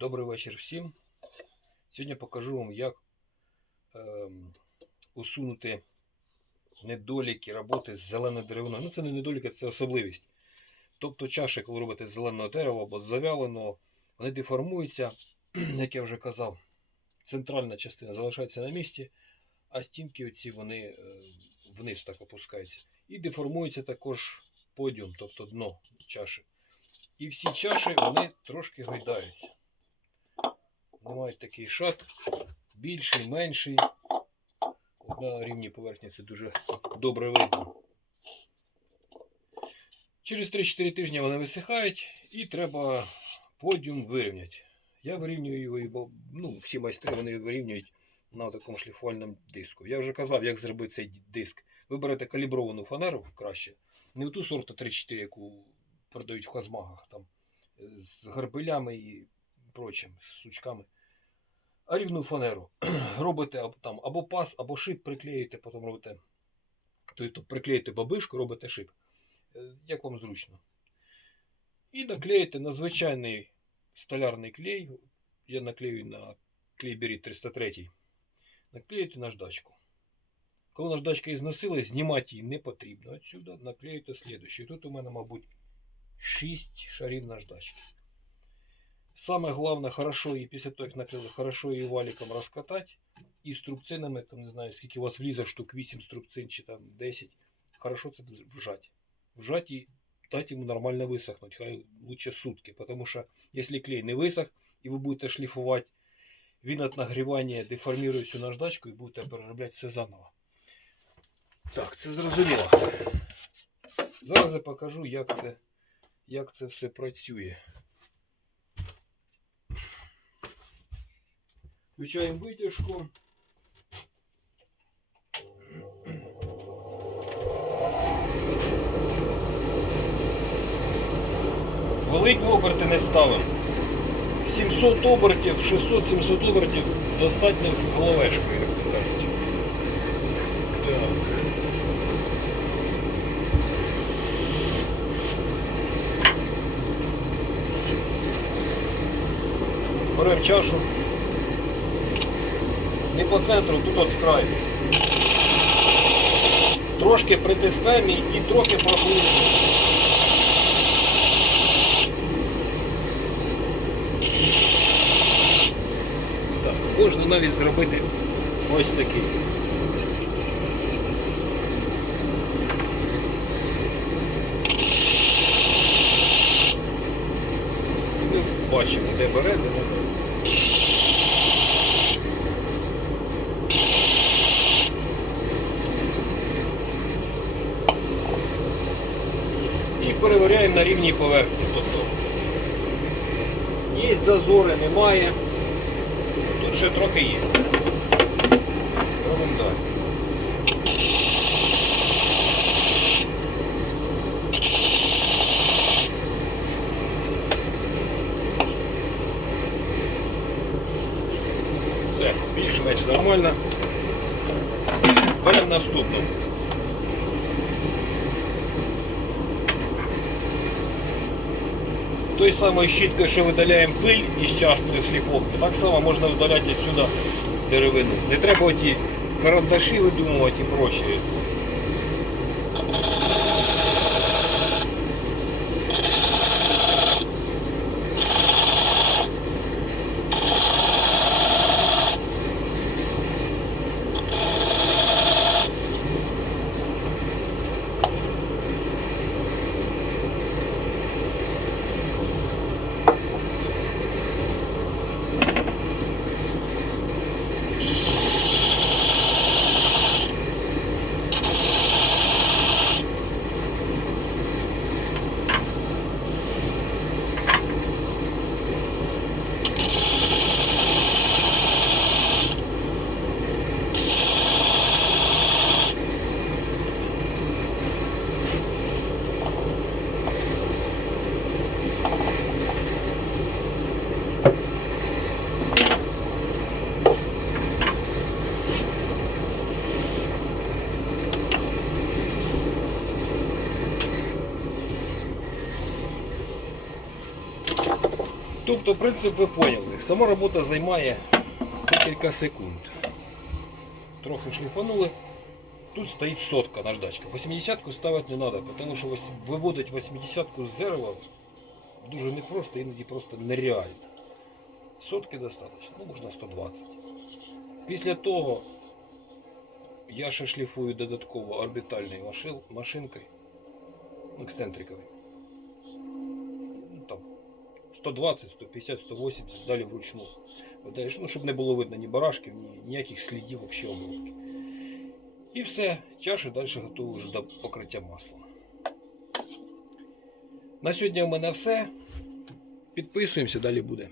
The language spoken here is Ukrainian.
Добрий вечір всім. Сьогодні покажу вам, як ем, усунути недоліки роботи з зеленою деревиною. Ну, це не недоліки, це особливість. Тобто чаші, коли робите з зеленого дерева або завяленого, вони деформуються, як я вже казав, центральна частина залишається на місці, а стінки оці вони е, вниз так опускаються. І деформується також подіум, тобто дно чаші. І всі чаші вони трошки гойдаються. Мають такий шат, більший, менший. На рівні поверхні це дуже добре видно. Через 3-4 тижні вони висихають і треба подіум вирівняти. Я вирівнюю його, бо ну, всі майстри вони вирівнюють на такому шліфувальному диску. Я вже казав, як зробити цей диск. Ви берете калібровану фанеру краще, не ту сорту 3-4, яку продають в хазмагах там з гарбелями і прочим, з сучками. Рівну фанеру. робите там, або пас, або шип приклеїте, потім робите. Тобто приклеїте бабишку, робите шип. Е, Як вам зручно. І наклеїте на звичайний столярний клей. Я наклею на клей Беріт 303. Наклеїте наждачку. Коли наждачка ізносилась, знімати її не потрібно. Отсюди наклеїте слідуючий. Тут у мене, мабуть, 6 шарів наждачки. Саме головне, хорошо її після того, як накрили, хорошо її валіком розкатати. І струбцинами, там не знаю, скільки у вас влізе, штук 8 струбцин чи там 10. Хорошо це вжать. Вжать і дати йому нормально висохнути. Хай лучше сутки. Потому що якщо клей не висох і ви будете шліфувати, він від нагрівання деформує всю наждачку і будете переробляти все заново. Так, це зрозуміло. Зараз я покажу, як це, як це все працює. Включаємо витяжку. Великі оберти не ставимо. 700 обертів, 600-700 обертів достатньо з головешкою, як то кажуть. Так. Беремо чашу. Не по центру, тут от з. Трошки притискаємо і- трохи прокручуємо. Можна навіть зробити ось такий. Ну, бачимо, де бере, де не бере. І перевіряємо на рівній поверхні. Тобто є зазори, немає. Тут ще трохи є. Робимо далі. Все, більш-менш нормально. Беремо наступну. Той самой щіткою, що видаляємо пиль із чашної шліфовки, так само можна видаляти відсюди деревину. Не треба оті карандаші видумувати і прочее. Тобто принцип ви поняли. Сама робота займає декілька секунд. Трохи шліфанули. Тут стоїть сотка наждачка. 80-ку ставити не треба, тому що виводить 80-ку з дерева дуже непросто, іноді просто нереально. Сотки достатньо, ну можна 120. Після того я ще шліфую додатково орбітальною машин- машинкою, ну, ексцентриковою. Там 120, 150, 180, далі вручну. Видаєш, ну, щоб не було видно ні барашків, ні ніяких слідів взагалі обробки. І все, чаша далі готова вже до покриття маслом. На сьогодні в мене все. Підписуємося, далі буде.